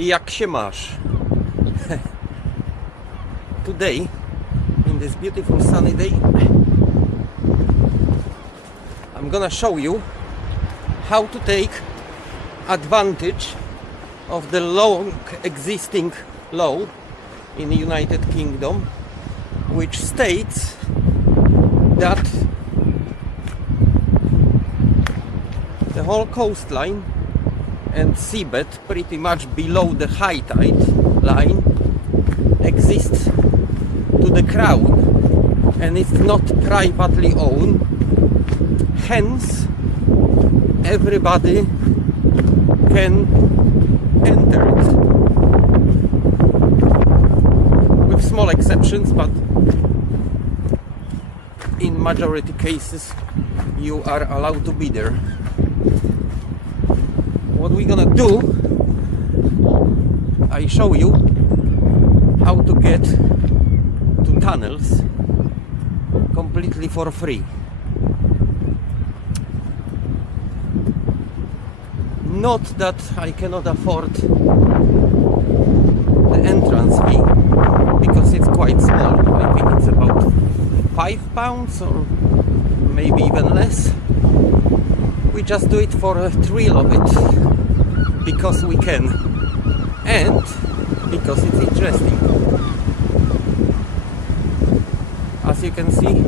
Jak się masz? Today, in this beautiful sunny day, I'm gonna show you how to take advantage of the long existing law in the United Kingdom, which states that the whole coastline and seabed pretty much below the high tide line exists to the crown and it's not privately owned. Hence, everybody can enter it, with small exceptions, but in majority cases you are allowed to be there. What we're gonna do, I show you how to get to tunnels completely for free. Not that I cannot afford the entrance fee, because it's quite small. I think it's about £5 or maybe even less. We just do it for a thrill of it, because we can and because it's interesting. As you can see,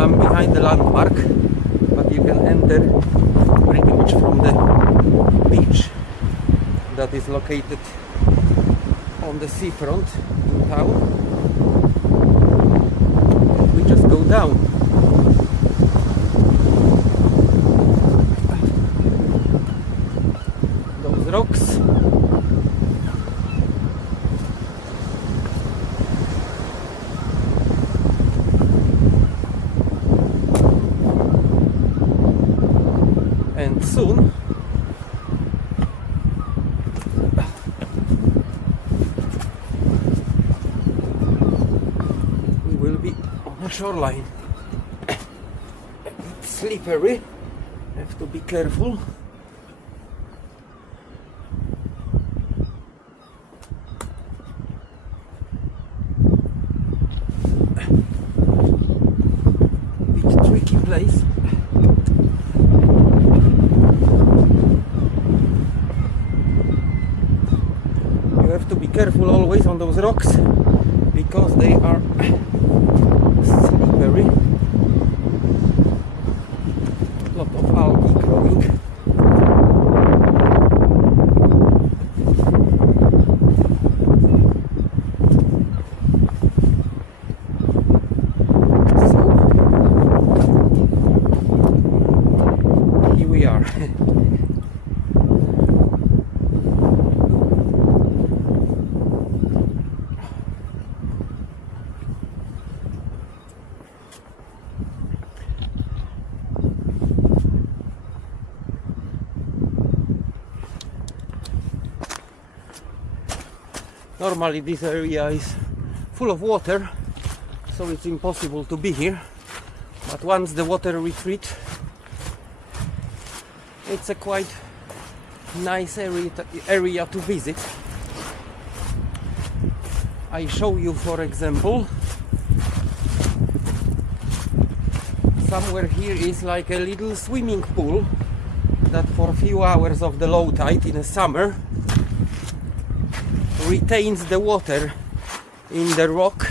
I'm behind the landmark, but you can enter pretty much from the beach that is located on the seafront in town. We just go down. Those rocks. And soon we will be on the shoreline. It's slippery, have to be careful. Bit tricky place. Have to be careful always on those rocks, because they are slippery. Lot of algae growing. So here we are. Normally this area is full of water, so it's impossible to be here, but once the water retreats, it's a quite nice area to visit. I show you, for example, somewhere here is like a little swimming pool that for a few hours of the low tide in the summer retains the water in the rock,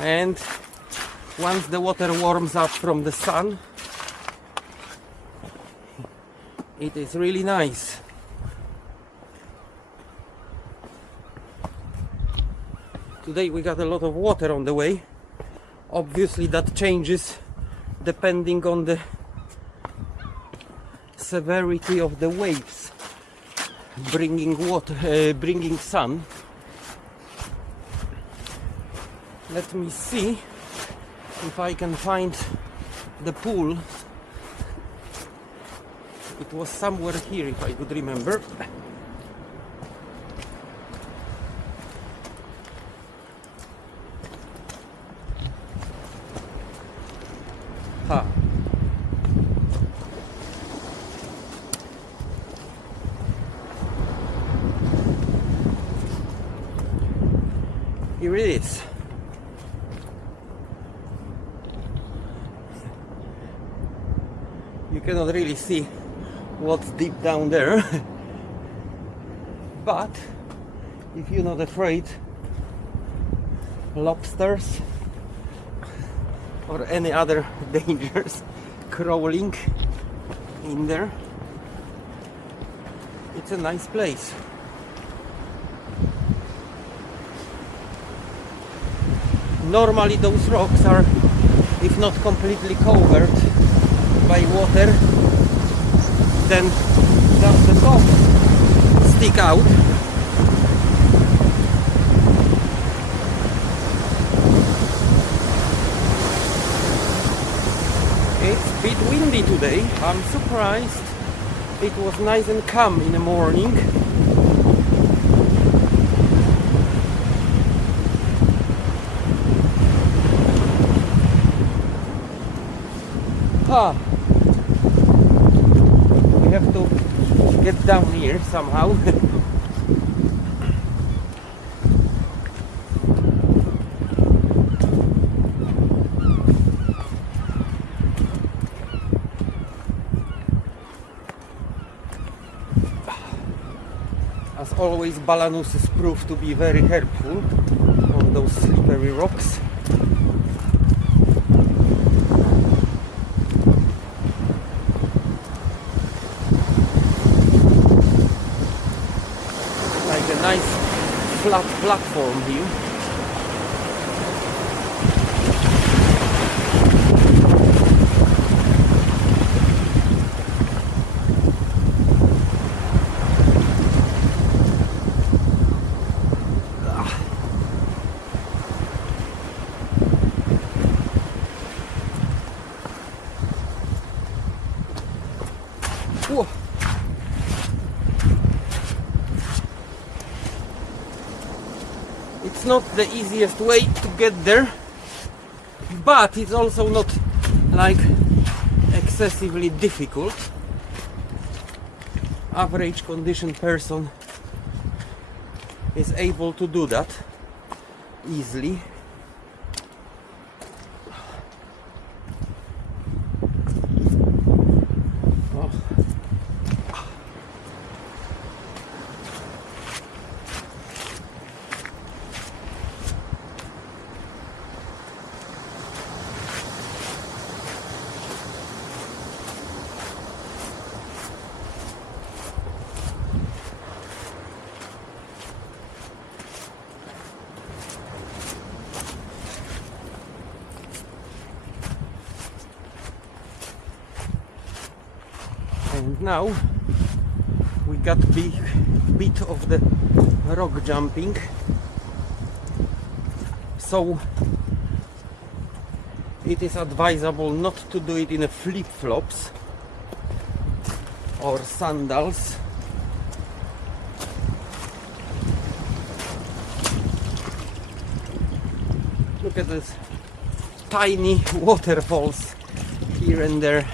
and once the water warms up from the sun, it is really nice. Today we got a lot of water on the way. Obviously that changes depending on the severity of the waves bringing water, bringing sun. Let me see if I can find the pool. It was somewhere here, if I could remember. Ha. here it is. You cannot really see what's deep down there, but if you're not afraid lobsters or any other dangers crawling in there, it's a nice place. Normally those rocks are, if not completely covered by water, then just the top stick out. It's a bit windy today. I'm surprised. It was nice and calm in the morning. We have to get down here somehow. As always, balanuses prove to be very helpful on those slippery rocks. Like a nice flat platform here. Whoa. It's not the easiest way to get there, but it's also not like excessively difficult. Average conditioned person is able to do that easily. And now we got big bit of the rock jumping, so it is advisable not to do it in flip-flops or sandals. Look at this tiny waterfalls here and there.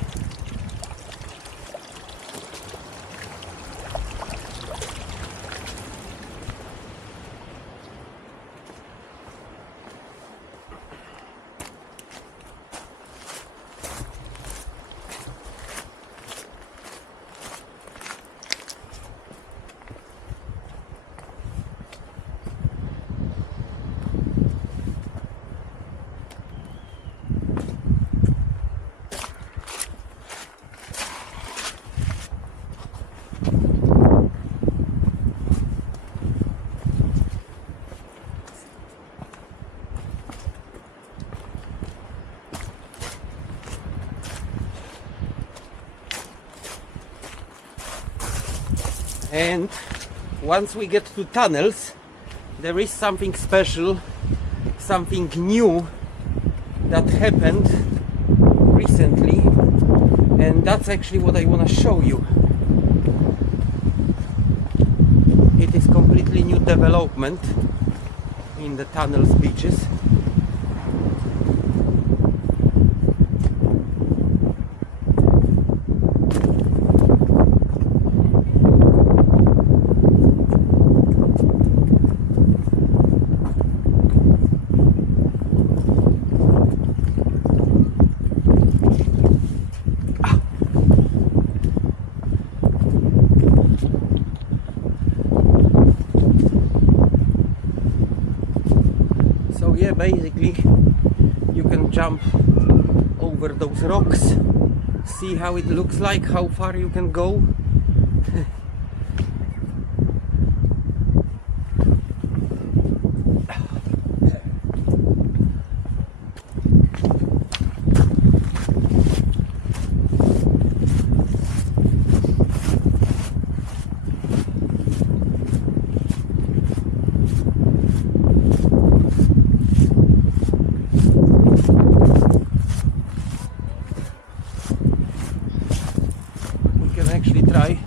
And once we get to tunnels, there is something special, something new that happened recently, and that's actually what I want to show you. It is completely new development in the tunnels beaches. So yeah, basically you can jump over those rocks, see how it looks like, how far you can go. Actually try.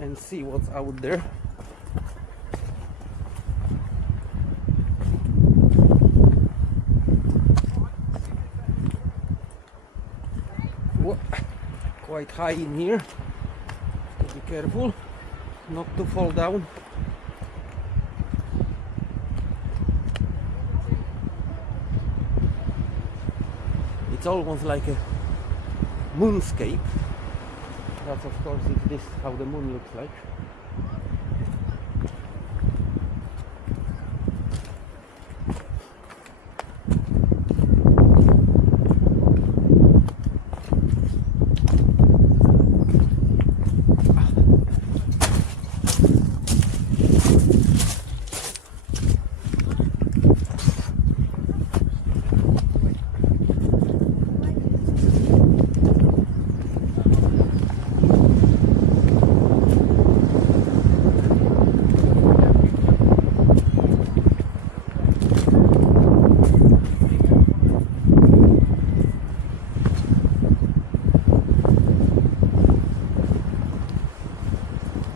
And see what's out there. Whoa, quite high in here. So be careful not to fall down. It's almost like a moonscape. That's of course if this how the moon looks like.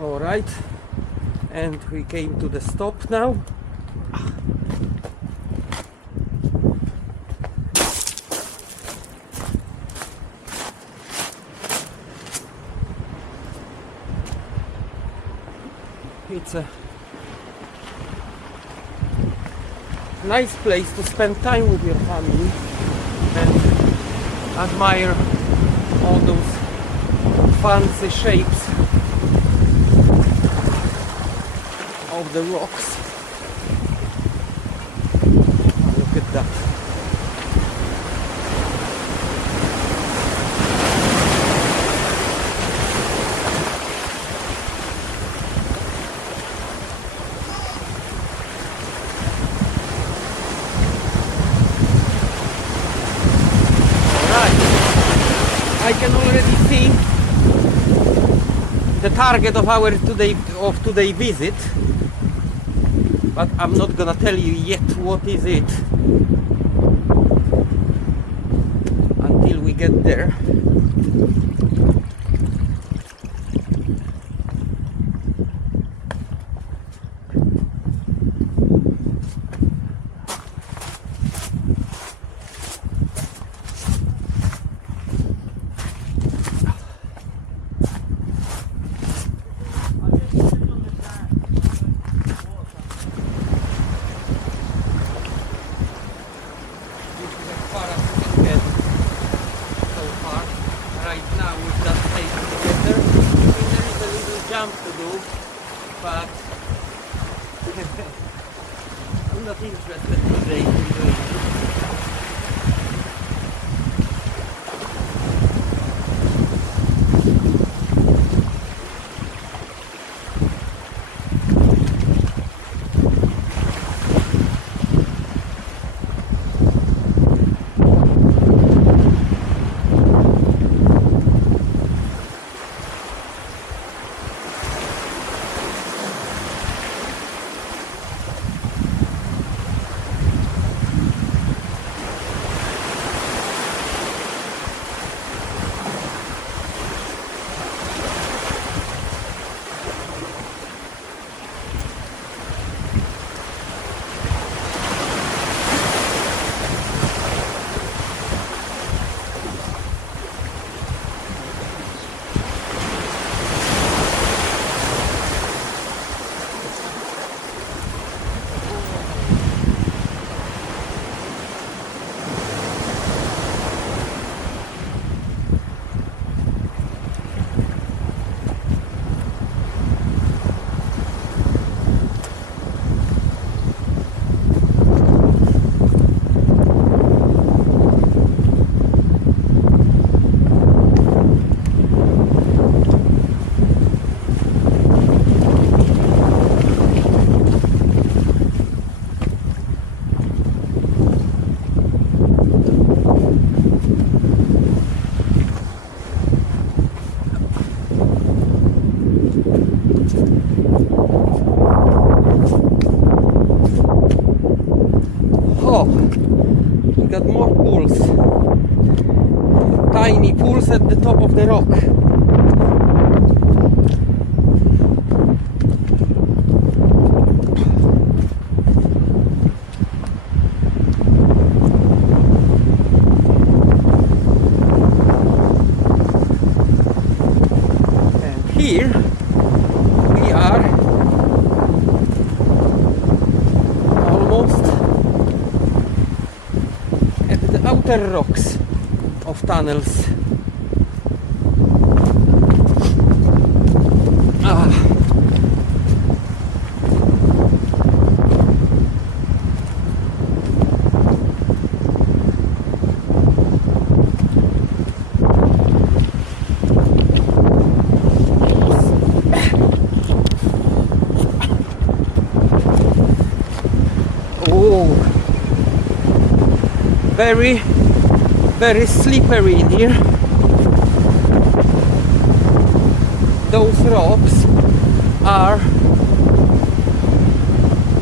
Alright, and we came to the stop now. It's a nice place to spend time with your family and admire all those fancy shapes of the rocks. Oh, look at that. Alright, I can already see the target of our today visit. But I'm not gonna tell you yet what is it until we get there. To do, but I'm not interested today in doing it. Oh, we got more pools. Tiny pools at the top of the rock. And here we are almost at the outer rocks of tunnels. Oh, very slippery in here. Those rocks are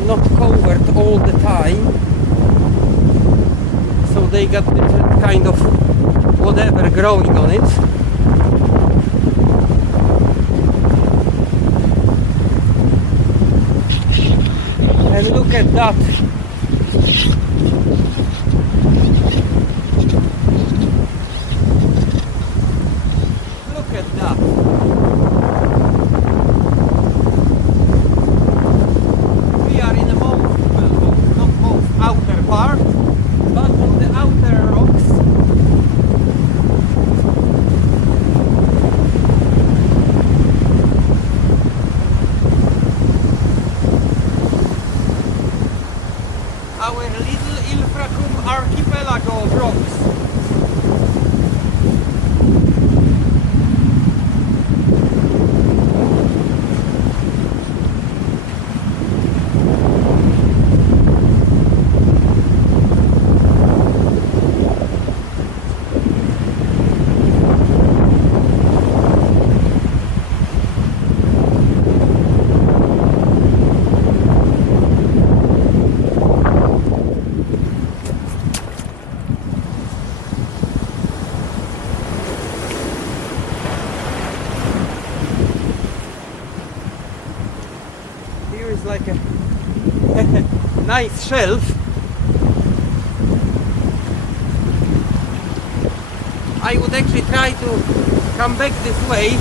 not covered all the time, so they got different kind of whatever growing on it. And look at that. Look at that. We are in the most, well, not most outer part, but on the outer rocks. Our little Ilfracombe archipelago of rocks. Is like a nice shelf. I would actually try to come back this way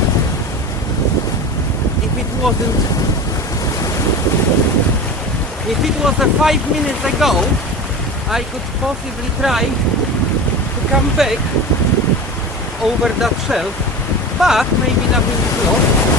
if it was a 5 minutes ago. I could possibly try to come back over that shelf, but maybe nothing is lost.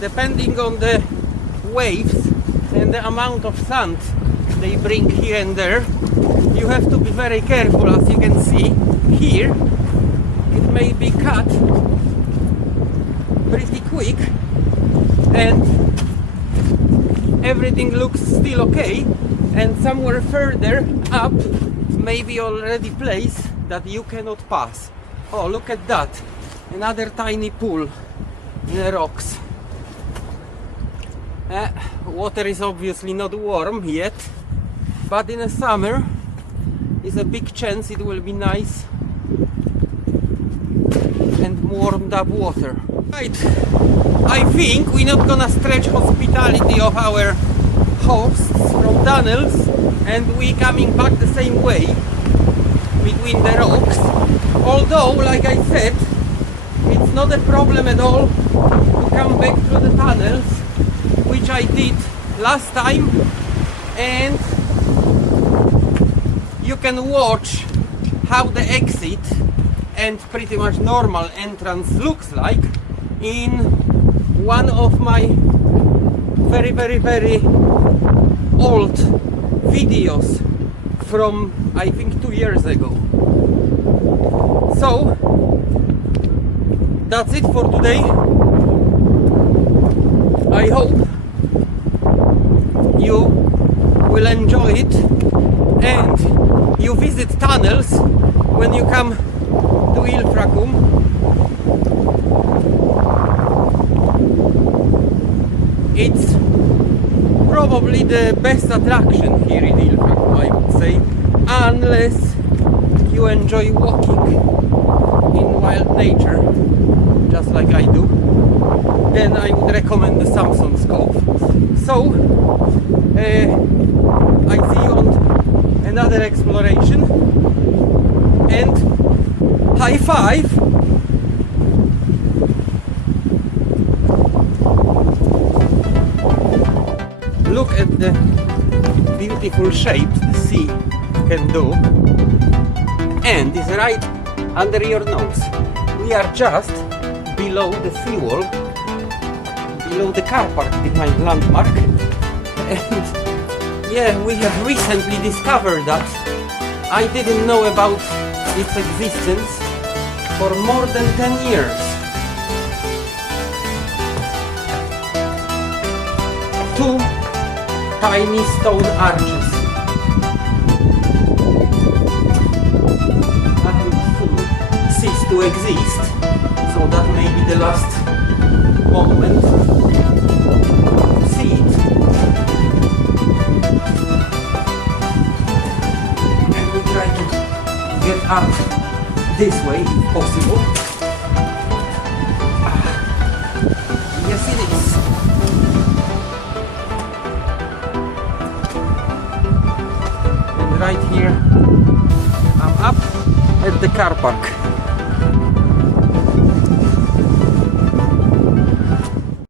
Depending on the waves and the amount of sand they bring here and there, you have to be very careful. As you can see here, it may be cut pretty quick and everything looks still okay, and somewhere further up may be already place that you cannot pass. Oh, look at that, another tiny pool in the rocks. Water is obviously not warm yet, but in the summer is a big chance it will be nice and warmed up water. Right, I think we're not gonna stretch hospitality of our hosts from tunnels, and we coming back the same way between the rocks. Although, like I said, it's it's not a problem at all to come back through the tunnels, which I did last time, and you can watch how the exit and pretty much normal entrance looks like in one of my very old videos from I think 2 years ago. So that's it for today. I hope you will enjoy it and you visit tunnels when you come to Ilfracombe. It's probably the best attraction here in Ilfracombe, I would say, unless you enjoy walking in wild nature, just like I do. Then I would recommend the Samsung scope. So I see you on another exploration, and high five! Look at the beautiful shapes the sea can do, and it's right under your nose. We are just below the seawall, below the car park behind Landmark, and yeah, we have recently discovered that. I didn't know about its existence for more than 10 years. Two tiny stone arches. That will soon cease to exist, so that may be the last moment to see it. And we try to get up this way if possible. Yes, it is. And right here I'm up at the car park.